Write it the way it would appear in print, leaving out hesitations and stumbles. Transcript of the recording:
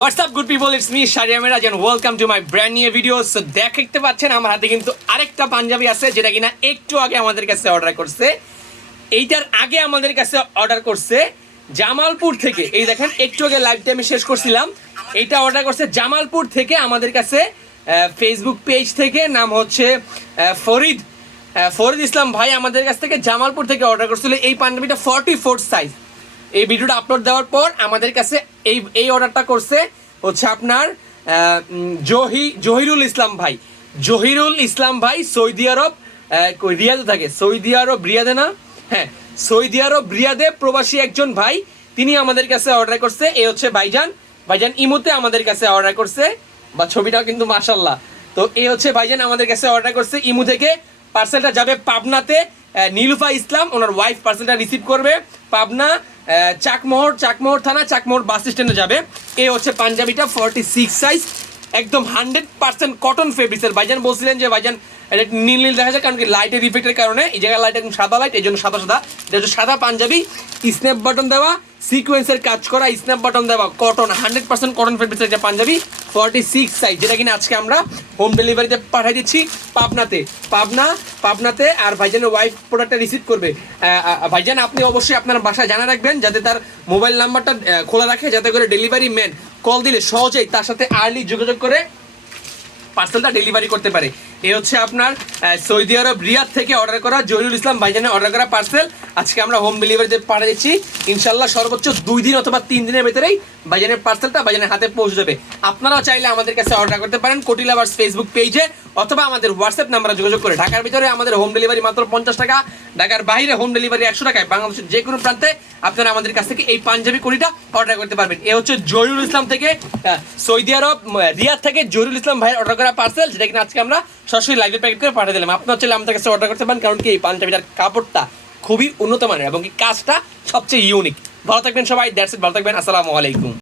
What's up good people, it's me Sharia Miraj and welcome to my brand new video. So দেখতে পাচ্ছেন আমার হাতে কিন্তু আরেকটা পাঞ্জাবি আছে যেটা কিনা একটু আগে আমাদের কাছে অর্ডার করছে। এইটার আগে আমাদের কাছে অর্ডার করছে জামালপুর থেকে। এই দেখেন একটু আগে লাইভটা আমি শেষ করছিলাম, এইটা অর্ডার করছে জামালপুর থেকে আমাদের কাছে ফেসবুক পেজ থেকে, নাম হচ্ছে ফরিদ ইসলাম ভাই আমাদের কাছ থেকে জামালপুর থেকে অর্ডার করছিল এই পাঞ্জাবিটা 44 সাইজ। এই ভিডিওটা আপলোড দেওয়ার পর আমাদের কাছে এই অর্ডারটা করছে হচ্ছে আপনার জহিরুল ইসলাম ভাই সৌদি আরব রিয়াদে থাকে, সৌদি আরব রিয়াদে না, হ্যাঁ সৌদি আরব রিয়াদে প্রবাসী একজন ভাই, তিনি আমাদের কাছে অর্ডার করছে। এই হচ্ছে ভাইজান ইমোতে আমাদের কাছে অর্ডার করছে, বা ছবিটাও কিন্তু মাশাল্লাহ। তো এই হচ্ছে ভাইজান আমাদের কাছে অর্ডার করছে ইমো থেকে। পার্সেলটা যাবে পাবনাতে, নীলুফা ইসলাম ওনার ওয়াইফ পার্সেলটা রিসিভ করবে। পাবনা চাকমোহর থানা, চাকমোহর বাস স্ট্যান্ডে যাবে। এই হচ্ছে পাঞ্জাবিটা 46 সাইজ, একদম 100% কটন ফেব্রিক্সের। ভাইজান বলছিলেন যে ভাইজান এটা নীল দেখা যায়, কারণ কি লাইটের ইফেক্টের কারণে এই জায়গায় লাইট একদম সাদা লাইট, এই জন্য সাদা এটা হচ্ছে সাদা পাঞ্জাবি, স্ন্যাপ বাটন দেওয়া, সিকোয়েন্সের কাজ করা, স্ন্যাপ বাটন দেওয়া, কটন 100% কটন ফেব্রিক্সের একটা পাঞ্জাবি 46 সাইজ, যেটা কিনা আজকে আমরা হোম ডেলিভারিতে পাঠিয়ে দিচ্ছি পাবনাতে। আর ভাইজানের ওয়াইফ প্রোডাক্টটা রিসিভ করবে। ভাইজান আপনি অবশ্যই আপনার বাসায় জানা রাখবেন যাতে তার মোবাইল নাম্বারটা খোলা রাখে, যাতে করে ডেলিভারি ম্যান কল দিলে সহজেই তার সাথে আর্লি যোগাযোগ করে পার্সেলটা ডেলিভারি করতে পারে। এই হচ্ছে আপনার সৌদি আরব রিয়াদ থেকে অর্ডার করা জহিরুল ইসলাম ভাইজানের অর্ডার করা পার্সেল আজকে আমরা হোম ডেলিভারিতে পাঠিয়ে দিচ্ছি। ইনশাল্লাহ সর্বোচ্চ 2 দিন অথবা 3 দিনের ভেতরেই ভাইজানের পার্সেলটা ভাইজানের হাতে পৌঁছে যাবে। আপনারাও চাইলে আমাদের কাছে অর্ডার করতে পারেন কোটি লাভার্স ফেসবুক পেজে, অথবা আমাদের হোয়াটসঅ্যাপ নাম্বারে যোগাযোগ করে। ঢাকার ভিতরে আমাদের হোম ডেলিভারি মাত্র 50 টাকা, ঢাকার বাইরে হোম ডেলিভারি 100 টাকায়। বাংলাদেশের যে কোনো প্রান্তে আপনারা আমাদের কাছ থেকে এই পাঞ্জাবি কোটিটা অর্ডার করতে পারবেন। এ হচ্ছে জহিরুল ইসলাম থেকে, সৌদি আরব রিয়াদ থেকে জহিরুল ইসলাম ভাইয়ের অর্ডার করা পার্সেল, যেটা কিনা আজকে আমরা সরাসরি লাইভে প্যাকেট করে পাঠিয়ে দিলাম। আপনারা চাইলে আমাদের কাছে অর্ডার করতে পারেন, কারণ কি এই পাঞ্জাবিটার কাপড়টা খুবই উন্নত মানের এবং কি কাজটা সবচেয়ে ইউনিক। ভালো থাকবেন সবাই, দ্যাটস ইট, ভালো থাকবেন, আসসালামু আলাইকুম।